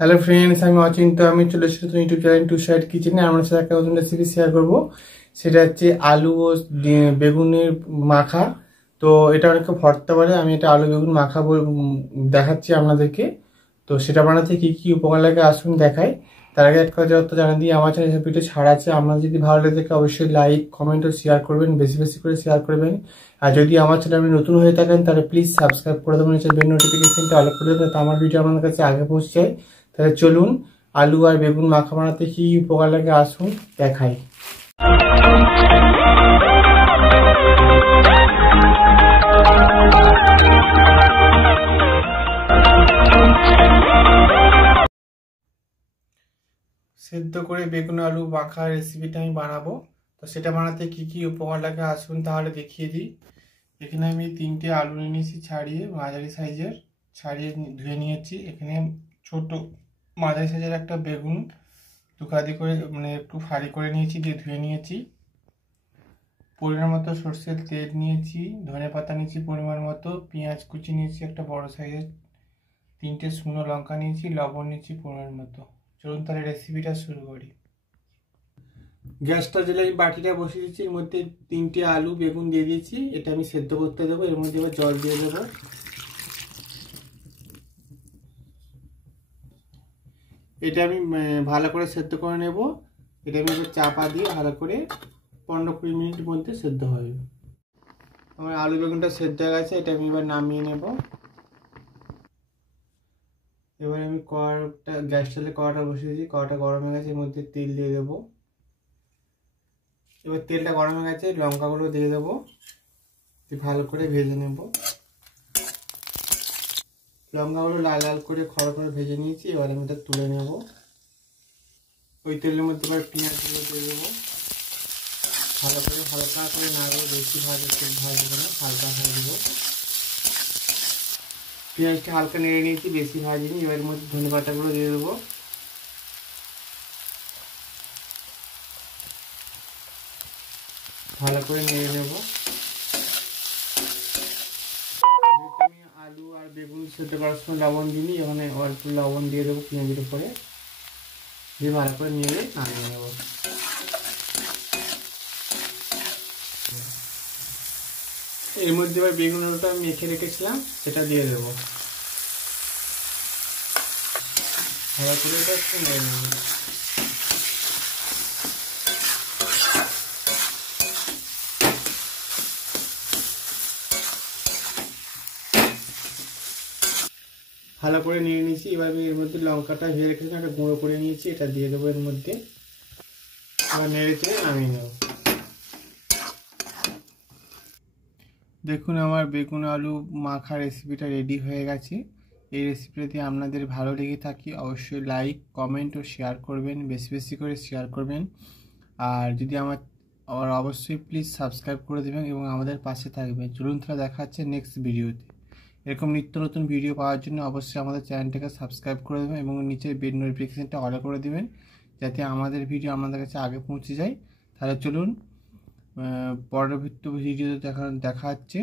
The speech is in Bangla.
হ্যালো ফ্রেন্ডস, আমি অচিন্তা। আমি চলে এসেছি ইউটিউব চ্যানেল টু সাইড কিচেনে। আমার সাথে একটা নতুন রেসিপি শেয়ার করব। সেটা হচ্ছে আলু ও বেগুনের মাখা। তো এটা অনেকে ভর্তা বলে, আমি এটা আলু বেগুন মাখা দেখাচ্ছি আপনাদেরকে। তো সেটা বানাতে কি কি উপকরণ লাগে আসুন দেখাই। তার আগে একটা কথা জানিয়ে দিই, আমার চ্যানেল ভিডিও ছাড় আছে। আপনার যদি ভালো লাগে থাকে অবশ্যই লাইক কমেন্ট ও শেয়ার করবেন, বেশি বেশি করে শেয়ার করবেন। আর যদি আমার চ্যানেল আপনি নতুন হয়ে থাকেন তাহলে প্লিজ সাবস্ক্রাইব করে দেবেন, বেল নোটিফিকেশনটা অল করে দেবেন, তাহলে আমার ভিডিও আপনার কাছে আগে পৌঁছে যায়। তাহলে চলুন আলু আর বেগুন মাখা বানাতে কি উপকার লাগে আসুন দেখাই। সেদ্ধ করে বেগুন আলু মাখা রেসিপিটা আমি বানাবো। তো সেটা বানাতে কি কি উপকার লাগে আসুন তাহলে দেখিয়ে দিই। এখানে আমি 3টে আলু নিয়ে নিয়েছি, ছাড়িয়ে মাঝারি সাইজের ছাড়িয়ে ধুয়ে নিয়েছি। এখানে ছোট মাঝারি সাইজের একটা বেগুন টুকরাদি করে একটু ফাড়ি করে নিয়েছি, দিয়ে ধুয়ে নিয়েছি। পরিমাণ মতো সর্ষের তেল নিয়েছি, ধনে পাতা নিয়েছি পরিমাণ মতো, পেঁয়াজ কুচি নিয়েছি একটা বড় সাইজের, 3টে শুকনো লঙ্কা নিয়েছি, লবণ নিয়েছি পরিমাণ মতো। চলুন তাহলে রেসিপিটা শুরু করি। গ্যাসটা জ্বেলে আমি বাটিটা বসিয়ে দিচ্ছি, এর মধ্যে 3টে আলু বেগুন দিয়ে দিয়েছি। এটা আমি সেদ্ধ করতে দেবো। এর মধ্যে এবার জল দিয়ে দেবো। এটা আমি ভালো করে সেদ্ধ করে নেব। এটা আমি এবার চাপা দিয়ে ভালো করে 15-20 মিনিটের মধ্যে সেদ্ধ হবে। আমার আলু বেগুনটা সেদ্ধ হয়ে গেছে, এটা আমি এবার নামিয়ে নেব। এবার আমি গ্যাস চালে কড়াটা বসিয়ে দিয়েছি, কড়াটা গরম হয়ে গেছে, এর মধ্যে তেল দিয়ে দেবো। এবার তেলটা গরম হয়ে গেছে, লঙ্কাগুলো দিয়ে দেবো, ভালো করে ভেজে নেব। লঙ্কাগুলো লাল লাল করে খড় করে ভেজে নিয়েছি, এবার আমি এটা তুলে নেব। ওই তেলের মধ্যে এবার পেঁয়াজগুলো দিয়ে দেবো, ভালো করে হালকা করে নাড়বো, বেশি ভাজবো না, হালকা ভাজবো। পেঁয়াজটা হালকা নেড়ে নিয়েছি, বেশি ভাজিনি। এবার এর মধ্যে ধনে পাতাগুলো দিয়ে দেবো, ভালো করে নেড়ে নেব। আমি আলু আর বেগুন সেদ্ধ করার সময় লবণ দিইনি, এখানে অল্প লবণ দিয়ে দেবো পেঁয়াজের উপরে, দিয়ে ভালো করে নেড়ে নামিয়ে নেব। এর মধ্যে এবার বেগুন আলুটা আমি মেখে রেখেছিলাম সেটা দিয়ে দেবো, ভালো করে এটা একটু নেড়ে নেব। ভালো করে নিয়ে নিয়েছি। এবার আমি এর মধ্যে লঙ্কাটা ভেজে রেখেছিলাম, একটা গুঁড়ো করে নিয়েছি, এটা দিয়ে দেবো এর মধ্যে। এবার নেড়ে চেড়ে নামিয়ে নেব। দেখুন আমার বেগুন আলু মাখা রেসিপিটা রেডি হয়ে গেছে। এই রেসিপিটা যদি আপনাদের ভালো লেগে থাকে অবশ্যই লাইক কমেন্ট ও শেয়ার করবেন, বেশি বেশি করে শেয়ার করবেন। আর যদি আমার অবশ্যই প্লিজ সাবস্ক্রাইব করে দেবেন এবং আমাদের পাশে থাকবেন। চলুন তাহলে দেখা হচ্ছে নেক্সট ভিডিওতে। এরকম নিত্য নতুন ভিডিও পাওয়ার জন্য অবশ্যই আমাদের চ্যানেলটাকে সাবস্ক্রাইব করে দেবেন এবং নিচের বেল নোটিফিকেশনটা অল করে দেবেন, যাতে আমাদের ভিডিও আপনাদের কাছে আগে পৌঁছে যায়। তাহলে চলুন পরবর্তী ভিডিওতে দেখা হচ্ছে।